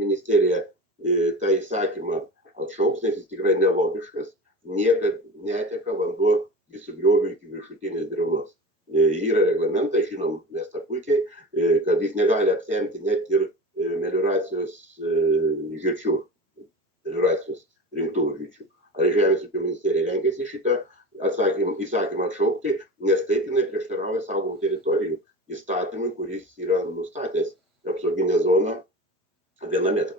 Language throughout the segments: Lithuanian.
ministerija tą įsakymą atšauks, nes jis tikrai nelogiškas, niekad neteka vanduo visų griovių iki viršutinės briaunos. Yra reglamentas, žinom mes tą puikiai, kad jis negali apsemti net ir melioracijos žiočių, melioracijos rimtųjų žiočių. Ar Žemės ūkio ministerija renkėsi šitą įsakymą atšaukti, nes taip jinai prieštarauja saugomų teritorijų įstatymui, kuris yra nustatęs apsauginę zoną 1 metrą.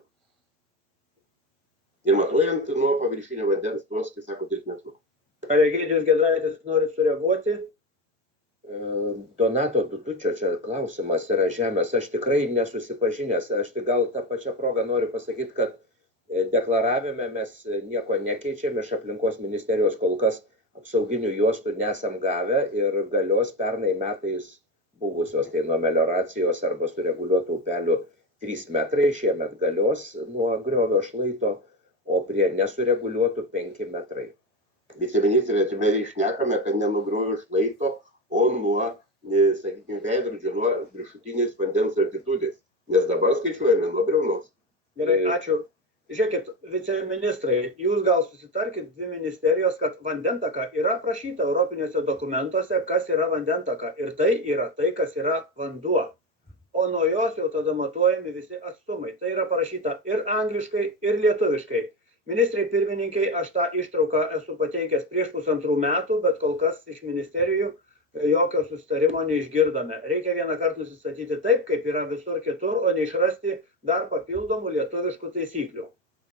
Ir matuojant nuo paviršinio vandens tuos, kai sako, 3 metrų. Ar Egidijus Giedraitis norit sureaguoti? Donato Dudučio čia klausimas yra žemės. Aš tikrai nesusipažinęs. Aš tik gal tą pačią progą noriu pasakyti, kad deklaravime mes nieko nekeičiam. Iš aplinkos ministerijos kol kas apsauginių juostų nesam gavę ir galios pernai metais buvusios, tai nuo melioracijos arba sureguliuotų upelių 3 metrai, šiemet galios nuo griovio šlaito, o prie nesureguliuotų 5 metrai. Viceministrė, mes išnekame, kad ne nuo griovio šlaito, o nuo, sakykime, veidrodžio, nuo viršutinės vandens altitudės. Nes dabar skaičiuojame nuo briaunos. Gerai, ačiū. Žiūrėkit, viceministrai, jūs gal susitarkit dvi ministerijos, kad vandentaka yra aprašyta europiniuose dokumentuose, kas yra vandentaka. Ir tai yra tai, kas yra vanduo. O nuo jos jau tada matuojami visi atstumai. Tai yra parašyta ir angliškai, ir lietuviškai. Ministrai pirmininkai, aš tą ištrauką esu pateikęs prieš 1,5 metų, bet kol kas iš ministerijų jokio susitarimo neišgirdome. Reikia vieną kartą nusistatyti taip, kaip yra visur kitur, o neišrasti dar papildomų lietuviškų taisyklių.